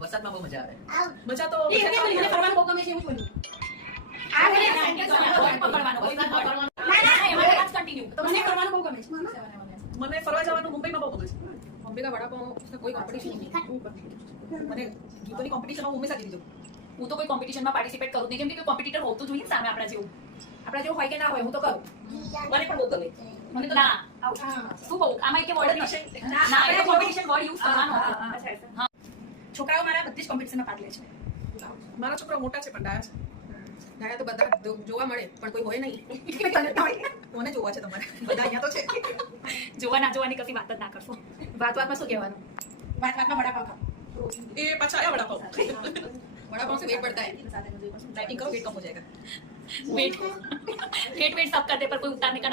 વરસાદમાં બહુ મજા આવે. મજા તો મને ફરવાનું બહુ ગમે છે એવું બોલ્યું. આ મને મને ફરવાનું બહુ ગમે છે. મને ફરવા જવાનું મુંબઈમાં બહુ ગમે છે. બોમ્બે કા વડાપાવ કોઈ કોમ્પિટિશન નહીં. મને ગીતોની કોમ્પિટિશનમાં હું હંમેશા જીતી જાઉં. હું તો કોઈ કોમ્પિટિશનમાં પાર્ટિસિપેટ કરું નહીં, કેમ કે કોમ્પિટિટર હોતું જોઈએ સામે આપણા જેવું. આપણા જેવું હોય કે ના હોય હું તો કરું. મને પણ બહુ ગમે. મને તો ના શું કહું, આમાં એક વર્ડ નથી. ના એ કોમ્પિટિશન વર્ડ યુઝ કરવાનો હતો. હા, છોકરાઓ મારા બધી જ કોમ્પિટિશનમાં ભાગ લે છે. મારા છોકરા મોટા છે પણ ડાયા છે. ડાયા તો બધા જોવા મળે પણ કોઈ હોય નહીં. કોને જોવા છે તમારે? બધા અહીંયા તો છે. જોવા ના જોવાની કશી વાત જ ના કરશો. વાત વાતમાં શું કહેવાનું? વાત વાતમાં વડાપાવ ખાઓ. એ પાછા આયા વડાપાવ. वड़ा पाव से वेट बढ़ता है. डाइटिंग करो वेट कम हो जाएगा. वेट सब करते पर कोई उतारने का